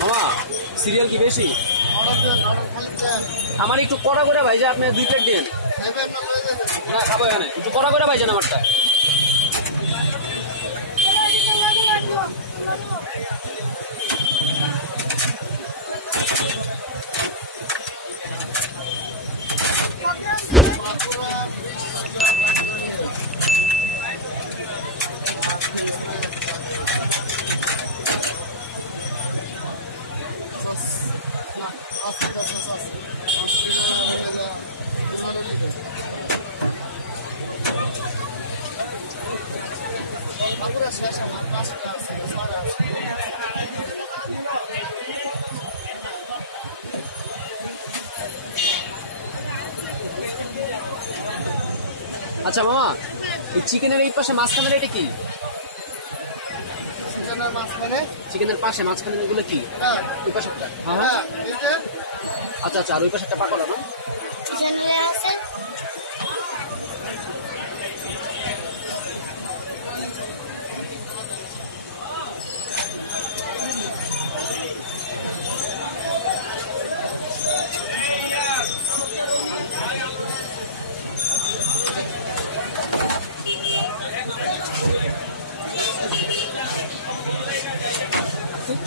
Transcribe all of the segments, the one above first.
মামা সিরিয়াল কি বেশি? আমার একটু কড়া করে ভাই, যে আপনি 2 প্লেট দিন। না খাবো এখানে, একটু কড়া করে ভাইজান আমারটা। আচ্ছা মামা, এই চিকেনের এই পাশে মাঝখানের এটা কি? চিকেনের পাশে মাঝখানের এগুলো কি? ওই পাশেরটা? হ্যাঁ। আচ্ছা আচ্ছা, আর ওই পাশেরটা পাকোড়া না?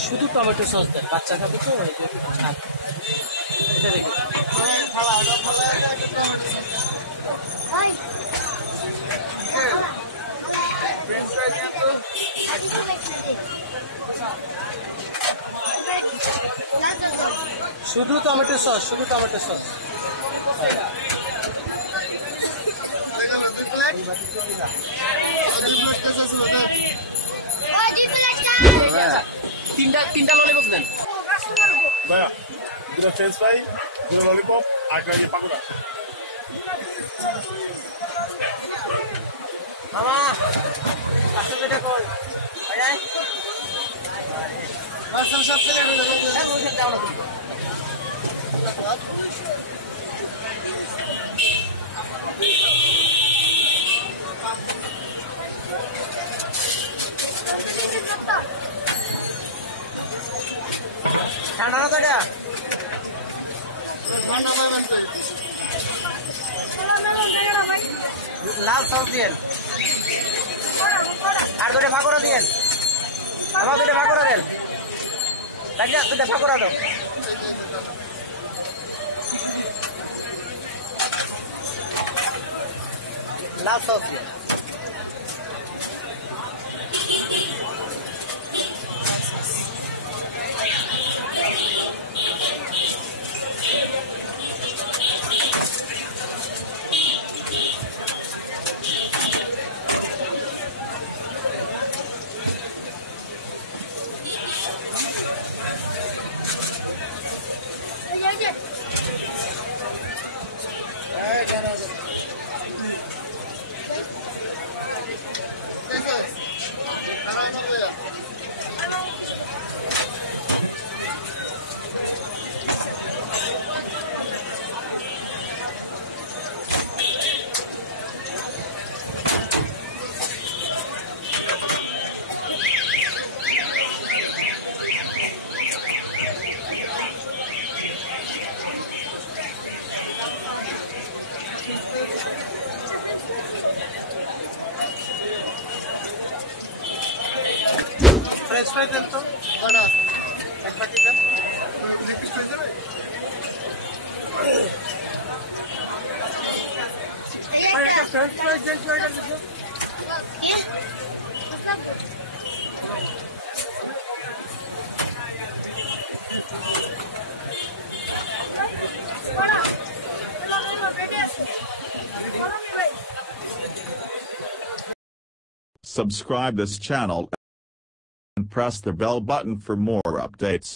শুধু টমেটো সস দেন, বাচ্চা খাবে তো এটা রেখে শুধু টমেটো সস, শুধু টমেটো সস। তিনটা ললিপপ দেন ভাইয়া, 2টা ফ্রেঞ্চ ফ্রাই, 2টা ললিপপ, আর 1টা পাকোড়া। মামা আসলে এটা কই ভাই? আসল সব ছেলে হ্যাঁ বসে দাও না তুমি। ঠান্ডা না তো এটা? লাল সস দিয়েন, আর 2টা পাকোড়া দিয়েন। আমার 2টা পাকোড়া দেন, 2টা পাকোড়া দাও। লাল সস দিয়েন। ফ্রেঞ্চ ফ্রাই দেন তো, এক বাটি দেন। একটা ফ্রেঞ্চ ফ্রাই দেন। Subscribe this channel and press the bell button for more updates.